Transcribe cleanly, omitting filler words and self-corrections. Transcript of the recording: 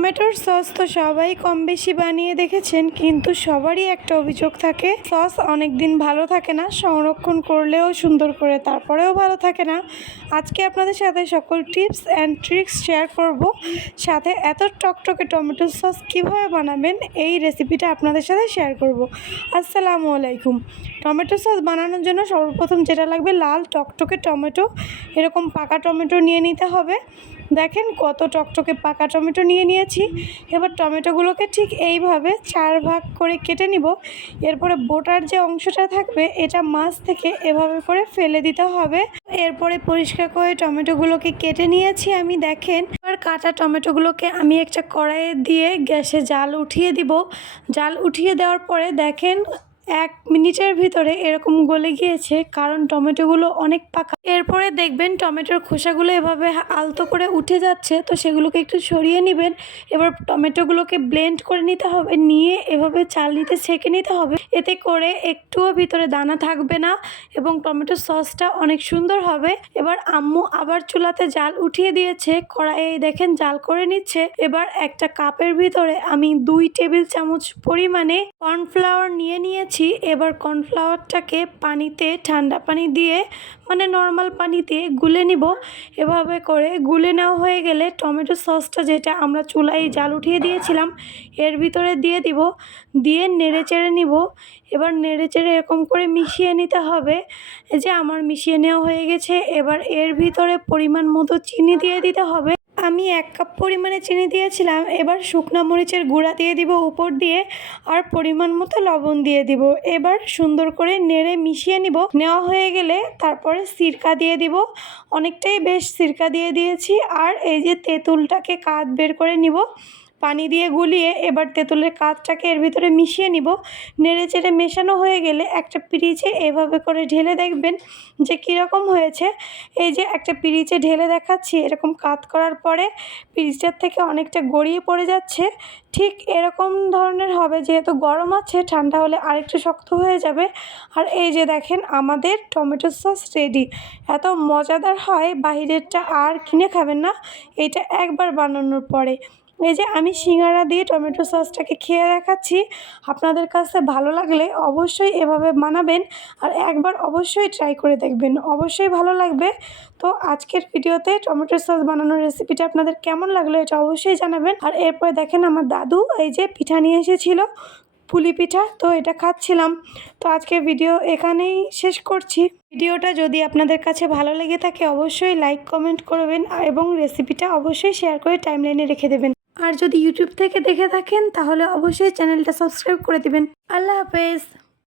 টমেটোর সস তো সবাই কম বেশি বানিয়ে দেখেছেন, কিন্তু সবারই একটা অভিযোগ থাকে, সস অনেক দিন ভালো থাকে না, সংরক্ষণ করলেও সুন্দর করে তারপরেও ভালো থাকে না। আজকে আপনাদের সাথে সকল টিপস অ্যান্ড ট্রিক্স শেয়ার করব, সাথে এত টকটকে টমেটো সস কীভাবে বানাবেন এই রেসিপিটা আপনাদের সাথে শেয়ার করব। আসসালামু আলাইকুম। টমেটো সস বানানোর জন্য সর্বপ্রথম যেটা লাগবে লাল টকটকে টমেটো। এরকম পাকা টমেটো নিয়ে নিতে হবে। দেখেন কত টকটকে পাকা টমেটো নিয়ে নিয়েছি। এবার টমেটোগুলোকে ঠিক এইভাবে 4 ভাগ করে কেটে নিব। এরপরে বোটার যে অংশটা থাকবে এটা মাছ থেকে এভাবে করে ফেলে দিতে হবে। এরপরে পরিষ্কার করে টমেটোগুলোকে কেটে নিয়েছি আমি। দেখেন এবার কাটা টমেটোগুলোকে আমি একটা কড়াইয়ে দিয়ে গ্যাসে জাল উঠিয়ে দিব। জাল উঠিয়ে দেওয়ার পরে দেখেন 1 মিনিটের ভিতরে এরকম গলে গিয়েছে, কারণ টমেটোগুলো অনেক পাকা। এরপরে দেখবেন টমেটোর খোসাগুলো এভাবে আলতো করে উঠে যাচ্ছে, তো সেগুলোকে একটু সরিয়ে নেবেন। এবার টমেটোগুলোকে ব্লেন্ড করে নিতে হবে, নিয়ে এভাবে চালনিতে ছেঁকে নিতে হবে। এতে করে একটুও ভিতরে দানা থাকবে না এবং টমেটো সসটা অনেক সুন্দর হবে। এবার আম্মু আবার চুলাতে জাল উঠিয়ে দিয়েছে, কড়াইয়ে দেখেন জাল করে নিচ্ছে। এবার একটা কাপের ভিতরে আমি 2 টেবিল চামচ পরিমাণে কর্নফ্লাওয়ার নিয়ে নিয়েছি। এবার কর্নফ্লাওয়ারটাকে পানিতে, ঠান্ডা পানি দিয়ে মানে নর্মাল পানিতে গুলে নিব। এভাবে করে গুলে নেওয়া হয়ে গেলে টমেটো সসটা যেটা আমরা চুলায় জাল উঠিয়ে দিয়েছিলাম এর ভিতরে দিয়ে দিব, দিয়ে নেড়ে চেড়ে নিব। এবার নেড়ে চেড়ে এরকম করে মিশিয়ে নিতে হবে। এই যে আমার মিশিয়ে নেওয়া হয়ে গেছে। এবার এর ভিতরে পরিমাণ মতো চিনি দিয়ে দিতে হবে। আমি 1 কাপ পরিমাণে চিনি দিয়েছিলাম। এবার শুকনো মরিচের গুঁড়া দিয়ে দিব উপর দিয়ে, আর পরিমাণ মতো লবণ দিয়ে দিব। এবার সুন্দর করে নেড়ে মিশিয়ে নিব। নেওয়া হয়ে গেলে তারপরে সিরকা দিয়ে দিব। অনেকটাই বেশ সিরকা দিয়ে দিয়েছি। আর এই যে তেঁতুলটাকে কাট বের করে নিব পানি দিয়ে গুলিয়ে। এবার তেঁতুলের কাঠটাকে এর ভিতরে মিশিয়ে নিব। নেড়ে চেড়ে মেশানো হয়ে গেলে একটা পিরিচে এভাবে করে ঢেলে দেখবেন যে কীরকম হয়েছে। এই যে একটা পিরিচে ঢেলে দেখাচ্ছি, এরকম কাত করার পরে পিরিচটার থেকে অনেকটা গড়িয়ে পড়ে যাচ্ছে। ঠিক এরকম ধরনের হবে, যেহেতু গরম আছে, ঠান্ডা হলে আরেকটু শক্ত হয়ে যাবে। আর এই যে দেখেন আমাদের টমেটো সস রেডি। এত মজাদার হয়, বাহিরেরটা আর কিনে খাবেন না, এটা একবার বানানোর পরে। এই যে আমি সিঙ্গারা দিয়ে টমেটো সসটাকে খেয়ে দেখাচ্ছি। আপনাদের কাছে ভালো লাগলে অবশ্যই এভাবে বানাবেন, আর একবার অবশ্যই ট্রাই করে দেখবেন, অবশ্যই ভালো লাগবে। তো আজকের ভিডিওতে টমেটো সস বানানোর রেসিপিটা আপনাদের কেমন লাগলো এটা অবশ্যই জানাবেন। আর এরপরে দেখেন আমার দাদু এই যে পিঠা নিয়ে এসেছিলো, পুলি পিঠা, তো এটা খাচ্ছিলাম। তো আজকের ভিডিও এখানেই শেষ করছি। ভিডিওটা যদি আপনাদের কাছে ভালো লেগে থাকে অবশ্যই লাইক কমেন্ট করবেন, এবং রেসিপিটা অবশ্যই শেয়ার করে টাইমলাইনে রেখে দেবেন। আর যদি ইউটিউব থেকে দেখে থাকেন তাহলে অবশ্যই চ্যানেলটা সাবস্ক্রাইব করে দিবেন। আল্লাহ হাফেজ।